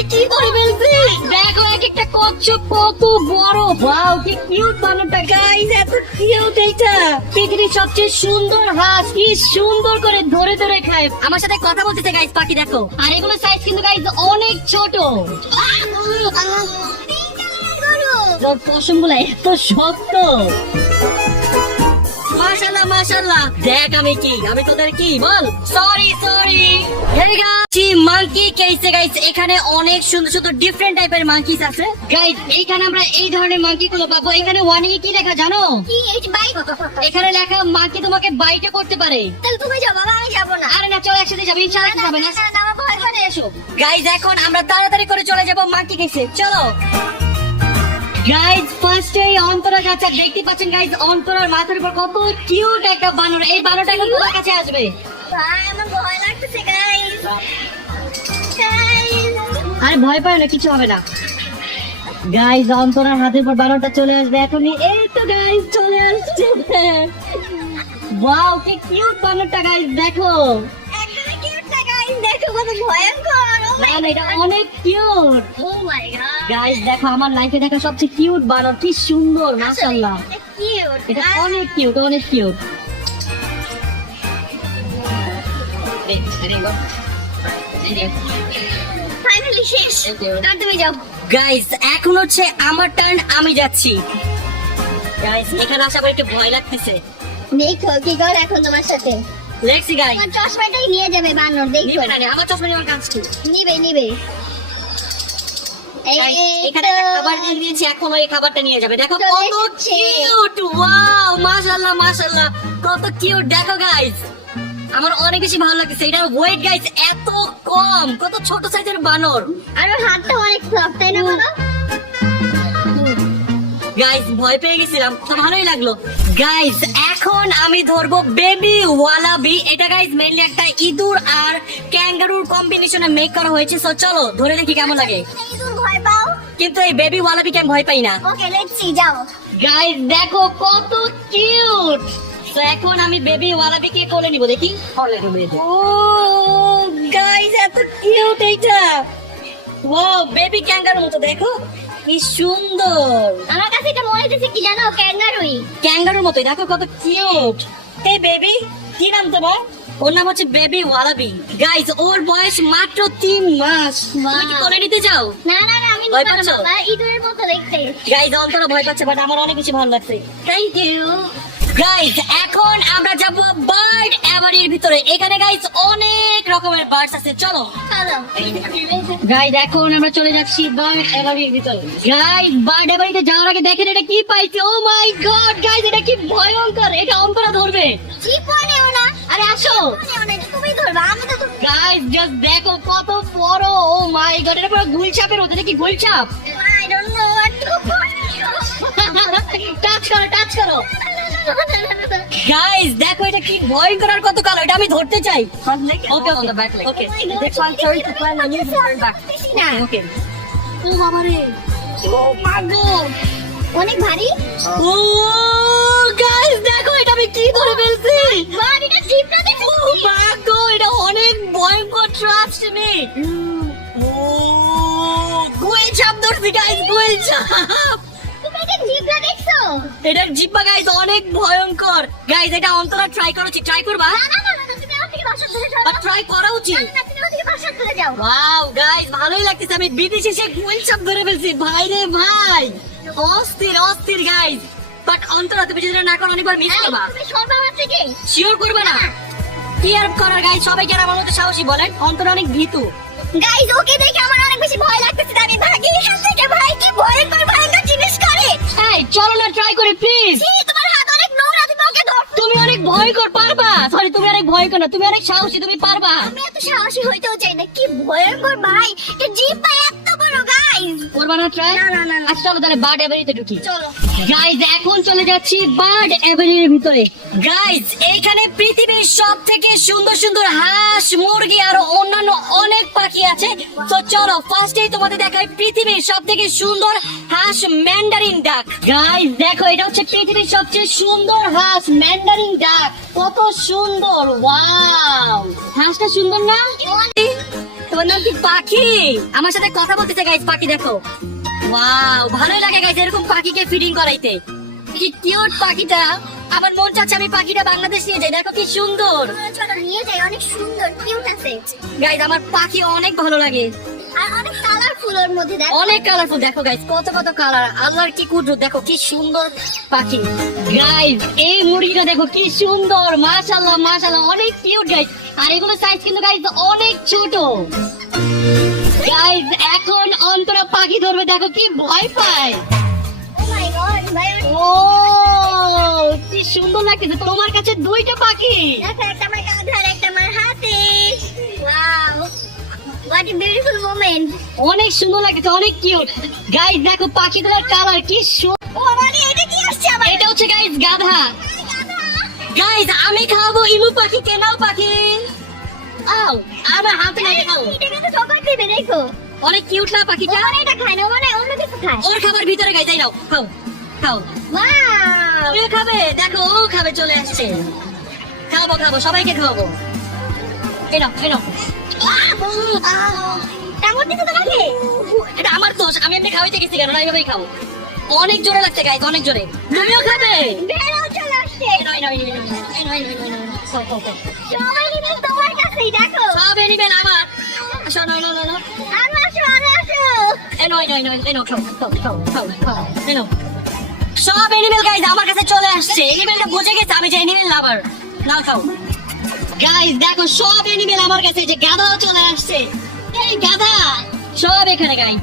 আমি কি করে ফেলছি? দেখো এক একটা কচ্ছপ কত বড়। ওয়াও কি কিউট বানরটা গাইস, এত কিউট এটা। পৃথিবীর সবচেয়ে সুন্দর হাঁস, কি সুন্দর করে ধরে ধরে খায়। আমার সাথে কথা বলতেছে গাইস পাখি, দেখো। আর এগুলো সাইজ কিন্তু গাইস অনেক ছোট। পশম গুলা এত শক্ত। মাশাআল্লাহ মাশাআল্লাহ। দেখ আমি তোদের কি বল। সরি মাঙ্কি কেসে গাইস, এখানে অনেক সুন্দর সুন্দর ডিফারেন্ট টাইপের মাঙ্কিস আছে গাইস। এইখানে আমরা এই ধরনের মাঙ্কি গুলো পাবো। এখানে ওয়ানে কি লেখা জানো? কি এই বাইক? এখানে লেখা মাঙ্কি তোমাকে বাইটে করতে পারে। তাহলে তুমি যাও বাবা, আমি যাব না। আরে না, চল একসাথে যাবো, ইনশাআল্লাহ যাবে না। না বাবা, ভয় করে এসো। গাইস এখন আমরা তাড়াতাড়ি করে চলে যাব মাঙ্কি কেসে, চলো। গাইস ফার্স্টে অন্তরা যাচ্ছে। দেখতে পাচ্ছেন গাইস, অন্তরার মাথার উপর কত কিউট একটা বানর। এই বানরটা এখন তোমার কাছে আসবে। ভাই আমার ভয় লাগতেছে গাইস। আরে ভয় পায় না, কিছু হবে না। গাইস অন্তরার হাতের উপর বানরটা চলে আসবে এখনই। এই তো গাইস চলে আসছে। ওয়াও কি কিউট বানরটা গাইস, দেখো। একদম কিউট না গাইস, দেখো কত ভয়ঙ্কর। না না, এটা অনেক কিউট। ও মাই গড গাইস দেখো, আমার লাইফে দেখা সবচেয়ে কিউট বানর, কি সুন্দর মাশাআল্লাহ। কিউট। এটা অনেক কিউট, অনেক কিউট। ফাইনালি শেষ। আর তুমি যাও। গাইস এখন হচ্ছে আমার টার্ন, আমি যাচ্ছি। গাইস এখানে আসার পর একটু ভয় লাগতেছে। দেখো কি করে এখন তোমার সাথে। Let's guys. তোমার চশমাটাই নিয়ে যাবে বানর, দেখো। নিবে না, আমার চশমা নেওয়ার কাজ কি? নিবে। Guys, এখানে একটা খাবার দিয়ে দিয়েছি, এখন ওই খাবারটা নিয়ে যাবে। দেখো চলে কত এসেছে। কিউট। ওয়াও মাশাআল্লাহ মাশাআল্লাহ, কত কিউট। দেখো গাইস, আমার অনেক বেশি ভালো লাগছে। এটার ওয়েট গাইস এত কম, কত ছোট সাইজের বানর। আর ওর হাতটা অনেক সফট, তাই না বলো? গাইস ভয় পেয়ে গেছিলাম, তো ভালোই লাগলো। গাইস এখন আমি ধরবো বেবি ওয়ালাবি। এটা গাইস মেইনলি একটা ইঁদুর আর ক্যাঙ্গারুর কম্বিনেশনে মেক করা হয়েছে। সো চলো ধরে দেখি কেমন লাগে। এই তুমি ভয় পাও? কিন্তু এই বেবি ওয়ালাবিকে আমি ভয় পাই না। ওকে লেটস সি, যাও। গাইস দেখো কত কিউট। তো এখন আমি বেবি ওয়ালাবিকে কোলে নিব, দেখি। ও গাইস এত কিউট এইটা। ও বেবি ক্যাঙ্গারুর মতো, দেখো কি সুন্দর। আমার কাছে এটা মনে হচ্ছে কি জানো, ক্যাঙ্গারুই। ক্যাঙ্গারুর মতোই, দেখো কত কিউট। এই বেবি কি নাম তোমার? ওর নাম হচ্ছে বেবি ওয়ালাবি। গাইস ওর বয়স মাত্র 3 মাস। তুমি কি কোলে নিতে চাও? না আমি ভয় নিব না পাচ্ছো? বাবা, ইঁদুরের মতো দেখতে। গাইস অন্তরা ভয় পাচ্ছে, বাট আমার অনেক বেশি ভালো লাগছে। Thank you. গাইস এখন আমরা যাব বার্ড এভারির ভিতরে। এখানে গাইস অনেক রকমের বার্ডস আছে, চলো। চলো। গাইস এখন আমরা চলে যাচ্ছি বার্ড এভারির ভিতরে। গাইস বার্ড এভারিতে যাওয়ার আগে দেখেন এটা কি পাইছে। ও মাই গড গাইস, এটা কি ভয়ঙ্কর। এটা অন্তরা ধরবে। জীবনেও না। আরে আসো। জীবনেও না, এটা তুমি ধরবা, আমি তো গাইস জাস্ট দেখো কত বড়। ও মাই গড, এটা পুরো গুলছাপের মতো। এটা কি গুলছাপ? I don't know what to touch করো। গাইস দেখো এটা কি ভয়ঙ্কর আর কত কালো। এটা আমি ধরতে চাই। ওকে ওকে this one sorry to plan on you to turn back. না। ওকে ও বাবা রে, ও মাগো, অনেক ভারী। ও গাইস দেখো এটা আমি কি ধরে ফেলছি। বাট এটা জিপটা দেখো। ও মাগো, এটা অনেক ভয়ঙ্কর, ট্রাস্ট মি। ও গুল চাপ ধরছি গাইস, গুল চাপ। তুমি এটা জিপটা দেখছো? এটার জিব্বা গাইস অনেক ভয়ঙ্কর। গাইস এটা অন্তরা ট্রাই করেছি, ট্রাই করবা? না, তুমি আমার থেকে বাসা ধরে যাও। বাট ট্রাই করা উচিত। না, তুমি আমার থেকে বাসা ধরে যাও। ওয়াও গাইস ভালোই লাগতেছে। আমি বিদেশে সে গুল চাপ ধরে ফেলছি। ভাই রে ভাই, অস্থির গাইস। বাট অন্তরা তুমি যদি না করো অনেকবার মিস করবা। তুমি সরবা আমার থেকে। শিওর করবে না? কি আর করার গাইস, সবাইকে আমার মতো সাহসী বলেন। অন্তরা অনেক ভীতু। গাইস ওকে দেখে আমার অনেক বেশি ভয় লাগতেছে। আমি ভাগি এখান থেকে। ভাই কি ভয়ঙ্কর জিনিস করে। এই চলো না ট্রাই করি প্লিজ। ছি, তোমার হাত অনেক নোংরা, তুমি ওকে ধর। তুমি অনেক ভয়ঙ্কর, পারবা? সরি তুমি অনেক ভয়ঙ্কর না, তুমি অনেক সাহসী, তুমি পারবা। আমি এত সাহসী হইতেও চাই না। কি ভয়ঙ্কর ভাই, এটা জিপটা এত বড় গাইস। করবা না ট্রাই? না। আচ্ছা চলো তাহলে বার্ড এভারিতে ঢুকি। চলো। গাইজ এখন চলে যাচ্ছি বার্ড এভারির ভিতরে। গাইজ এইখানে পৃথিবীর সব থেকে সুন্দর সুন্দর হাঁস, মুরগি আর অন্যান্য অনেক পাখি আছে। তো চলো ফার্স্টেই তোমাদের দেখাই পৃথিবীর সব থেকে সুন্দর হাঁস, ম্যান্ডারিন ডাক। গাইজ দেখো এটা হচ্ছে পৃথিবীর সবচেয়ে সুন্দর হাঁস, ম্যান্ডারিন ডাক। কত সুন্দর, ওয়াও। হাঁসটা সুন্দর না? তোমার নাম কি পাখি? আমার সাথে কথা বলতেছে গাইস পাখি দেখো। ওয়াও ভালোই লাগে গাইস এরকম পাখিকে ফিডিং করাইতে। কি কিউট পাখিটা। আমার মন চাচ্ছে আমি পাখিটা বাংলাদেশ নিয়ে যাই। দেখো কি সুন্দর। চলো নিয়ে যাই, অনেক সুন্দর কিউট আছে গাইস আমার পাখি অনেক ভালো লাগে। আর অনেক কালারফুল ওর মধ্যে দেখো। অনেক কালারফুল দেখো গাইস কত কত কালার। আল্লাহর কি কুদরত দেখো কি সুন্দর পাখি। গাইস এই মুরগিটা দেখো কি সুন্দর মাশাআল্লাহ মাশাআল্লাহ অনেক কিউট গাইস। আর এগুলো সাইজ কিন্তু গাইস অনেক ছোট। গাইস এখন অন্তরা পাখি ধরবে দেখো কি ভয় পায়। ও মাই গড ভাই, ও কি সুন্দর লাগতেছে। তোমার কাছে দুইটা পাখি। দেখো একটা আমার কাঁধে আর একটা আমার হাতে। Wow what a beautiful moment. অনেক সুন্দর লাগতেছে অনেক কিউট। গাইস দেখো পাখিগুলোর কালার কি সুন্দর। ও মানে এটা কি আসছে আবার? এটা হচ্ছে গাইস গাধা। গাইস আমি খাবো ইমু পাখি কেনাও পাখি। আও আমার হাতে লাগে খাও। এটা কিন্তু সবাই দিবে দেখো। অনেক কিউট না পাখিটা। মানে এটা খায় না, মানে অন্য কিছু খায়। ওর খাবার ভিতরে গাইস নাও খাও খাও। ওয়াও তুমিও খাবে দেখো ও খাবে চলে আসছে। খাবো খাবো সবাইকে খাওয়াবো। এই নাও এই নাও। কেমন দিছো তোমাকে? এটা আমার দোষ আমি এমনি খাওয়াইতে গেছি কেন না এইভাবেই খাও। অনেক জোরে লাগছে গাইস অনেক জোরে। তুমিও খাবে। বেড়াও চলে আসছে। এই নাও, এই নাও, এই নাও, এই নাও, এই নাও, এই নাও, এই নাও। খাও, খাও, খাও। সবাই নিবে তোমার কাছেই দেখো। সব এনিমেল আমার। আসো নাও নাও নাও। আর আসো আর আসো। এই নাও, এই নাও, এই নাও, এই নাও, খাও, খাও, খাও, খাও, খাও। এই নাও। সব এনিমেল গাইস আমার কাছে চলে আসছে। এনিমেলটা বুঝে গেছে আমি যে এনিমেল লাভার। নাও খাও। গাইস দেখো সব এনিমেল আমার কাছে যে গাধাও চলে আসছে। এই গাধা সব এখানে গাইস।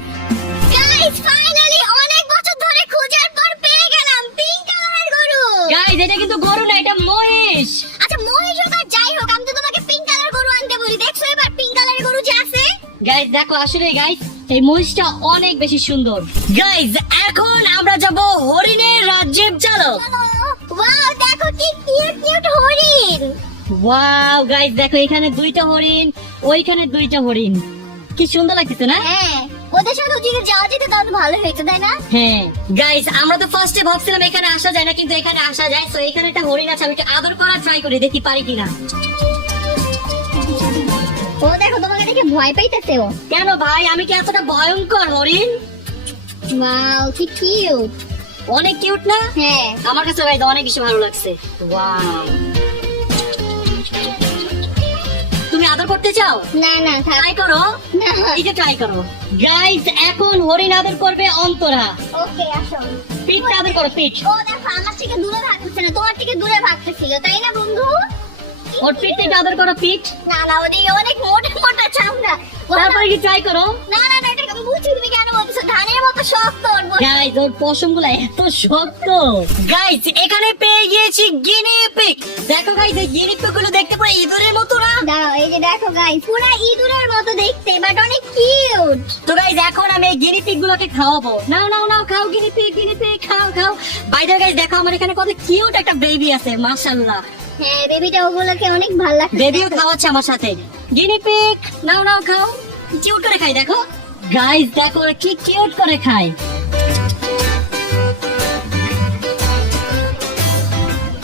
গাইস ফাইনালি অনেক বছর ধরে খোঁজার পর পেয়ে গেলাম পিঙ্ক কালারের গরু। গাইস এটা কিন্তু গরু না এটা মহিষ। আচ্ছা মহিষ হোক আর যাই হোক, আমি তো তোমাকে পিঙ্ক কালার গরু আনতে বলি। দেখছো এবার পিঙ্ক কালারের গরু যে আছে। গাইস দেখো আসলে গাইস এই মহিষটা অনেক বেশি সুন্দর। গাইস এখন আমরা যাব হরিণের রাজ্যে। চলো। ওয়াও দেখো কি কিউট কিউট হরিণ। ওয়াও গাইস দেখো এখানে দুইটা হরিণ ওইখানে দুইটা হরিণ। কি সুন্দর লাগতেছে না? হ্যাঁ ওদের সাথে যদি যাওয়া যেত তাহলে ভালো হতো তাই না? হ্যাঁ গাইস আমরা তো ফার্স্টে ভাবছিলাম এখানে আসা যায় না কিন্তু এখানে আসা যায়। তো এখানে একটা হরিণ আছে আমি একটু আদর করার ট্রাই করি দেখি পারি কিনা। ও দেখো তোমাকে দেখে ভয় পাইতেছে ও। কেন ভাই আমি কি এতটা ভয়ঙ্কর হরিণ? ওয়াও কি কিউট। অনেক কিউট না? হ্যাঁ আমার কাছে গাইস অনেক বেশি ভালো লাগছে। ওয়াও তুমি আদর করতে চাও? না না থাক ট্রাই করো। না। এটা ট্রাই করো। গাইস এখন হরিণ আদর করবে অন্তরা। ওকে আসো। পিঠটা আদর করো পিঠ। ও দেখো আমার থেকে দূরে ভাগতেছে না, তোমার থেকে দূরে ভাগতেছিল তাই না বন্ধু? ওর পিঠ থেকে আদর করো পিঠ। না না ওদিকে অনেক মোটা মোটা চামড়া। তারপরে কি ট্রাই করো। না না না এটা আমি বুঝছি তুমি কেন বলছো, ধানের মতো শক্ত ওর বডি। গাইস ওর পশম গুলা এত শক্ত। গাইস এখানে পেয়ে গিয়েছি গিনি পিগ। দেখো গাইস এই গিনি পিগ গুলো দেখতে পুরো ইঁদুরের মতো না? দাঁড়াও এই যে দেখো গাইস পুরো ইঁদুরের মতো দেখতে বাট অনেক কিউট। তো গাইস এখন আমি এই গিনি পিগ গুলোকে খাওয়াবো। নাও নাও নাও খাও গিনি পিগ খাও খাও। বাই দ্য গাইস দেখো আমার এখানে কত কিউট একটা বেবি আছে মাশাআল্লাহ। হ্যাঁ বেবিটা ওগুলোকে অনেক ভালো লাগছে। বেবিও খাওয়াচ্ছে আমার সাথে। গিনি পিগ নাও নাও খাও। কিউট করে খাই দেখো। গাইস দেখো ওরা কি কিউট করে খায়।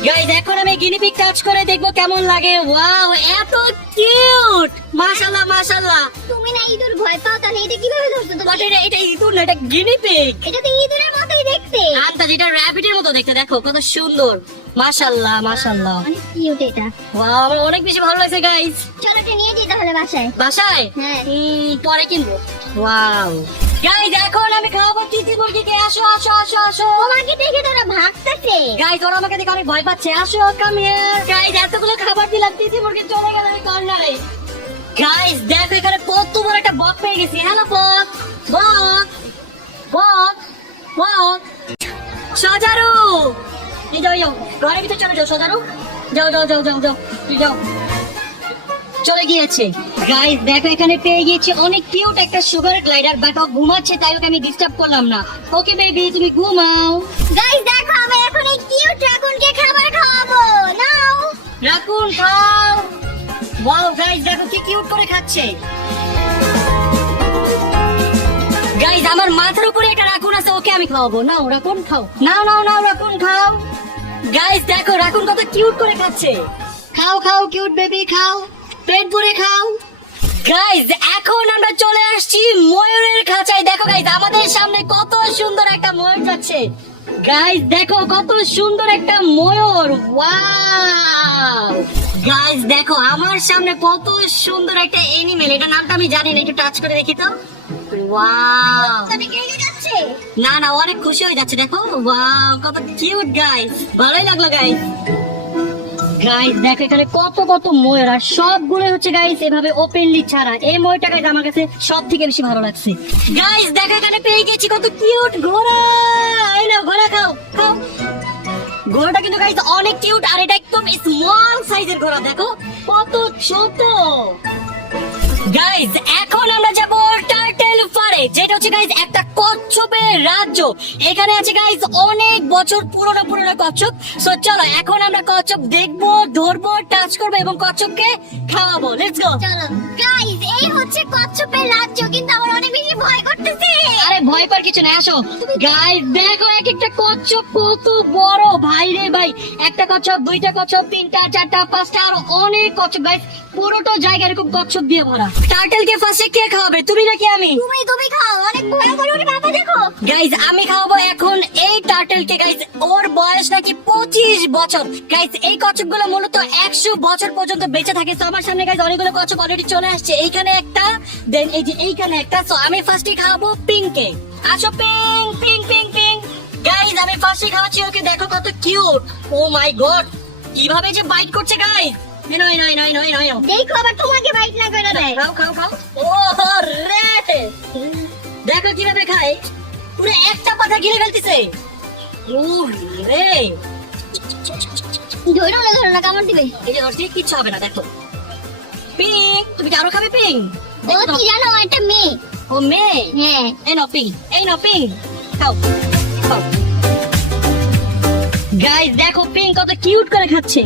গাইস এখন আমি গিনি পিগ টাচ করে দেখবো কেমন লাগে। ওয়াও এত কিউট মাশাআল্লাহ মাশাআল্লাহ। তুমি না ইঁদুর ভয় পাও তাহলে এটা কিভাবে ধরছো তুমি? বাট এটা ইঁদুর না এটা গিনি পিগ। এটা তো ইঁদুরের মতোই দেখতে। আন্তা যেটা র‍্যাবিটের মতো দেখতে দেখো কত সুন্দর মাশাআল্লাহ মাশাআল্লাহ। অনেক কিউট এটা। ওয়াও আমার অনেক বেশি ভালো লাগছে গাইস। চলো এটা নিয়ে যাই তাহলে বাসায়। বাসায় হ্যাঁ। পরে কিনবো। ওয়াও গাইস এখন আমি খাওয়াবো তিতি মুরগিকে। আসো আসো আসো আসো। তোমাকে দেখে তোরা ভাগতেছে। গাইস ওরা আমাকে দেখে অনেক ভয় পাচ্ছে। আসো কাম হিয়ার। গাইস এতগুলো খাবার দিলাম তিতি মুরগি চলে গেল আমি কর্নারে। গাইস দেখো এখানে কত বড় একটা বক পেয়ে গেছি। হ্যালো বক বক বক বক। সজারু এই যাও যাও ঘরের ভিতরে চলে যাও সজারু। যাও যাও যাও যাও যাও যাও। চলে গিয়েছে। গাইস দেখো এখানে পেয়ে গিয়েছি অনেক কিউট একটা সুগার গ্লাইডার। বাট ও ঘুমাচ্ছে তাই ওকে আমি ডিস্টার্ব করলাম না। ওকে বেবি তুমি ঘুমাও। গাইস দেখো আমি এখন এই কিউট রাকুনকে খাবার খাওয়াবো। নাও। রাকুন খাও। ওয়াও গাইস দেখো কি কিউট করে খাচ্ছে। গাইস আমার মাথার উপরে একটা রাকুন আছে ওকে আমি খাওয়াবো। নাও রাকুন খাও। নাও নাও নাও রাকুন খাও। গাইস দেখো রাকুন কত কিউট করে খাচ্ছে। খাও খাও কিউট বেবি খাও। পেট ভরে খাও। গাইজ এখন আমরা চলে আসছি ময়ূরের খাঁচায়। দেখো গাইজ আমাদের সামনে কত সুন্দর একটা ময়ূর যাচ্ছে। গাইজ দেখো কত সুন্দর একটা ময়ূর, ওয়াও। গাইজ দেখো আমার সামনে কত সুন্দর একটা এনিমেল, এটা নামটা আমি জানি না, একটু টাচ করে দেখি তো। ওয়াও, তুমি কে যাচ্ছে? না না অনেক খুশি হয়ে যাচ্ছে, দেখো ওয়াও কত কিউট গাইজ, ভালোই লাগলো গাইজ। গাইস দেখো এখানে কত কত ময়ূর, আর সবগুলো হচ্ছে গাইস এভাবে ওপেনলি ছাড়া। এই ময়ূরটা গাইস আমার কাছে সব থেকে বেশি ভালো লাগছে। গাইস দেখো এখানে পেয়ে গেছি কত কিউট ঘোড়া। এই নাও ঘোড়া, খাও খাও। ঘোড়াটা কিন্তু গাইস অনেক কিউট, আর এটা একদম স্মল সাইজের ঘোড়া, দেখো কত ছোট। গাইস এখন আমরা যাব টার্টেল ফারে, যেটা হচ্ছে গাইস একটা কচ্ছপের রাজ্য। এখানে আছে গাইস অনেক বছর পুরনো পুরনো কচ্ছপ। সো চলো এখন আমরা কচ্ছপ দেখবো, ধরবো, টাচ করবো এবং কচ্ছপকে খাওয়াবো। Let's go. চলো গাইস, এই হচ্ছে কচ্ছপের রাজ্য, কিন্তু আমার অনেক বেশি ভয় করতেছে। আরে ভয় পাওয়ার কিছু নেই, আসো। গাইস দেখো এক একটা কচ্ছপ কত বড়, ভাই রে ভাই। একটা কচ্ছপ, দুইটা কচ্ছপ, তিনটা, চারটা, পাঁচটা, আরো অনেক কচ্ছপ। গাইস পুরোটা জায়গা এরকম কচ্ছপ দিয়ে ভরা। টার্টেলকে ফার্স্টে কে খাওয়াবে, তুমি নাকি আমি? তুমি খাও, অনেক ভয়ঙ্কর ওরে বাবা, দেখো। গাইজ আমি খাওয়াবো এখন এই টার্টেলকে। গাইজ ওর বয়স নাকি 25 বছর। গাইজ এই কচ্ছপগুলো মূলত 100 বছর পর্যন্ত বেঁচে থাকে। তো আমার সামনে গাইজ অনেকগুলো কচ্ছপ অলরেডি চলে আসছে। এইখানে একটা, দেন এই যে এইখানে একটা। তো আমি ফার্স্টে খাওয়াবো পিঙ্ককে। আসো pink, pink, pink, pink. Guys আমি ফার্স্টে খাওয়াচ্ছি ওকে, দেখো কত কিউট। ও মাই গড, কিভাবে যে বাইট করছে গাইজ। এনো এনো এনো এনো এনো এনো। দেখো আবার তোমাকে বাইট না করে দেয়। খাও খাও খাও। ও রে, দেখো কিভাবে খায়, পুরো একটা পাতা গিলে ফেলতেছে। ও রে, ধরো না কামড় দিবে। এই যে ধরছি, কিচ্ছু হবে না। দেখো পিঙ্ক, তুমি কি আরো খাবে পিঙ্ক? ও কি জানো, একটা মেয়ে। ও মেয়ে, হ্যাঁ। এই নাও পিঙ্ক, এই নাও পিঙ্ক, খাও খাও। গাইস দেখো পিঙ্ক কত কিউট করে খাচ্ছে।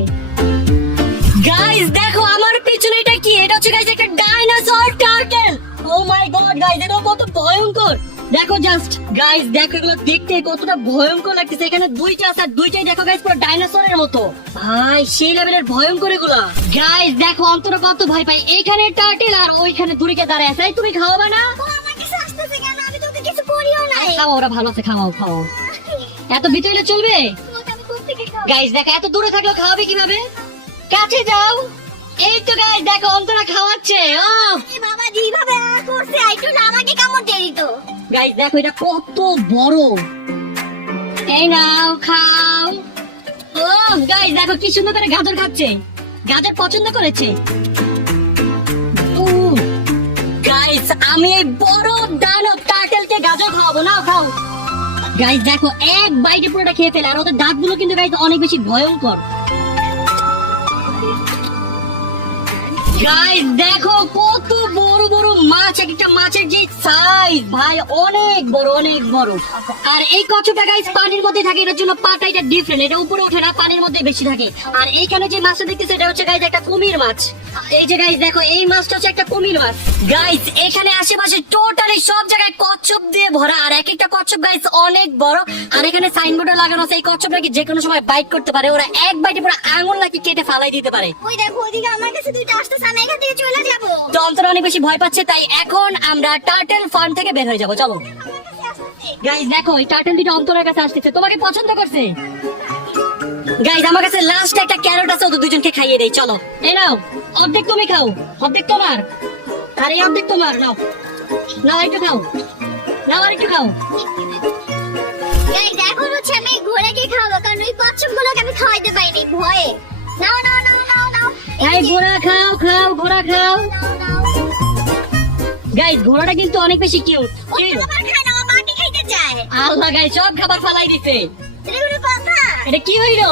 গাইস দেখো আমার পিছনে এটা কি, এটা হচ্ছে গাইস একটা ডাইনোসর টার্টেল। ও মাই গড গাইস, এটা কত ভয়ঙ্কর। দেখো জাস্ট গাইস, দেখো এগুলো দেখতে কতটা ভয়ঙ্কর লাগতেছে। এখানে দুইটা আছে, আর দুইটাই দেখো গাইস পুরো ডাইনোসরের মতো। ভাই সেই লেভেলের ভয়ঙ্কর এগুলা। গাইস দেখো অন্তরা কত ভয় পায়। এইখানে টার্টেল আর ওইখানে দূরে দাঁড়ায় আছে। এই তুমি খাওয়াবা না? ও আমার কাছে আসতেছে কেন? আমি তোকে কিছু করিও নাই। খাও, ওরা ভালো আছে, খাওয়াও খাও। এত ভিতরে চলবে? তোমাকে আমি কোত্থেকে খাওয়াবো? গাইস দেখো এত দূরে থাকলে খাওয়াবে কিভাবে? কাছে যাও। এই তো গাইস দেখো অন্তরা খাওয়াচ্ছে। ও এ বাবা, যেভাবে করছে আইটো না, আমাকে কামড় দিয়ে দিত। গাইস দেখো এটা কত বড়। এই নাও খাও। ও গাইস দেখো কি সুন্দর করে গাজর খাচ্ছে। গাজর পছন্দ করেছে। গাইস আমি এই বড় দানব টার্টেলকে গাজর খাওয়াবো, না খাও। গাইস দেখো এক বাইটে পুরোটা খেয়ে ফেলে, আর ওদের দাঁতগুলো কিন্তু গাইস অনেক বেশি ভয়ঙ্কর। গাইস দেখো কত বড় বড় মাছ, একটা মাছের যে সাইজ ভাই অনেক বড় অনেক বড়। আর এই কচ্ছপটা গাইস পানির মধ্যে থাকে, এটার জন্য পাটা এটা ডিফারেন্ট, এটা উপরে ওঠে না, পানির মধ্যে বেশি থাকে। আর এইখানে যে মাছটা দেখতেছে এটা হচ্ছে গাইস একটা কুমির মাছ। এই যে গাইস দেখো এই মাছটা হচ্ছে একটা কুমির মাছ। গাইস এখানে আশেপাশে টোটালি সব জায়গায় কচ্ছপ দিয়ে ভরা, আর এক একটা কচ্ছপ গাইস অনেক বড়। আর এখানে সাইনবোর্ডে লাগানো আছে এই কচ্ছপ নাকি যে কোনো সময় বাইট করতে পারে। ওরা এক বাইটে পুরো আঙুল নাকি কেটে ফালাই দিতে পারে। ওই দেখো ওইদিকে আমার কাছে দুইটা আসতেছে, আমি এখান থেকে চলে যাবো। তো অন্তরা অনেক বেশি ভয় পাচ্ছে, তাই এখন আমরা টার্টেল ফার্ম থেকে বের হয়ে যাবো। চলো গাইস দেখো এই টার্টেল দুটো অন্তরের কাছে আসতেছে, তোমাকে পছন্দ করছে। গাইস আমার কাছে লাস্ট একটা ক্যারট আছে, ওদের দুজনকে খাইয়ে দেই। চলো এই নাও, অর্ধেক তুমি খাও, অর্ধেক তোমার, আর এই অর্ধেক তোমার। নাও নাও একটু খাও, নাও আর একটু খাও। গাইস এখন হচ্ছে আমি ঘোড়াকে খাওয়াবো, কারণ ওই কচ্ছপগুলোকে আমি খাওয়াইতে পারিনি ভয়ে। নাও নাও নাও নাও নাও। এই ঘোড়া খাও, খাও ঘোড়া খাও। নাও নাও। গাইস ঘোড়াটা কিন্তু অনেক বেশি কিউট। ও খাবার খায় না, ও মাটি খাইতে চায়। আল্লাহ গাইস সব খাবার ফালাই দিছে। এটা কোনো কথা? এটা কি হইলো?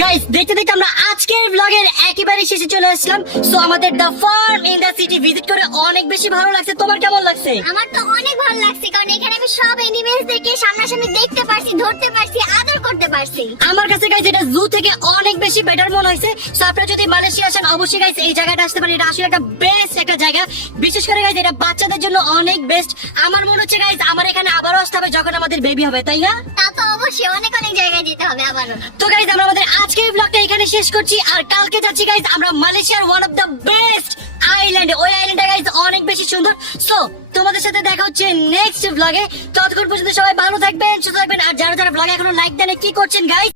গাইস দেখতে দেখতে আমরা আজকের ব্লগের একেবারে শেষে চলে আসলাম। সো আমাদের the firm in the city visit করে অনেক বেশি ভালো লাগছে। তোমার কেমন লাগছে? আমার তো অনেক ভালো লাগছে, কারণ এখানে আমি সব এনিমেলসদেরকে সামনাসামনি দেখতে পারছি, ধরতে পারছি, আদর করতে পারছি। আমার কাছে গাইস এটা জু থেকে অনেক বেশি বেটার মনে হয়েছে। সো আপনারা যদি মালয়েশিয়া আসেন অবশ্যই গাইস এই জায়গাটা আসতে পারেন। এটা আসলে একটা বেস্ট একটা জায়গা, বিশেষ করে গাইস এটা বাচ্চাদের জন্য অনেক বেস্ট। আমার মনে হচ্ছে গাইস আমার এখানে আবারও আসতে হবে যখন আমাদের বেবি হবে, তাই না? তা তো অবশ্যই, অনেক অনেক জায়গায় যেতে হবে আবারও। তো গাইস আমরা আমাদের আজকের ব্লগটা এখানে শেষ করছি, আর কালকে যাচ্ছি গাইস আমরা মালয়েশিয়ার ওয়ান অফ দ্য বেস্ট আইল্যান্ডে। ওই আইল্যান্ডটা গাইস অনেক বেশি সুন্দর। সো তোমাদের সাথে দেখা হচ্ছে নেক্সট ব্লগে। ততক্ষণ পর্যন্ত সবাই ভালো থাকবেন, সুস্থ থাকবেন। আর যারা যারা ব্লগে এখনো লাইক দেন কি করছেন গাইস?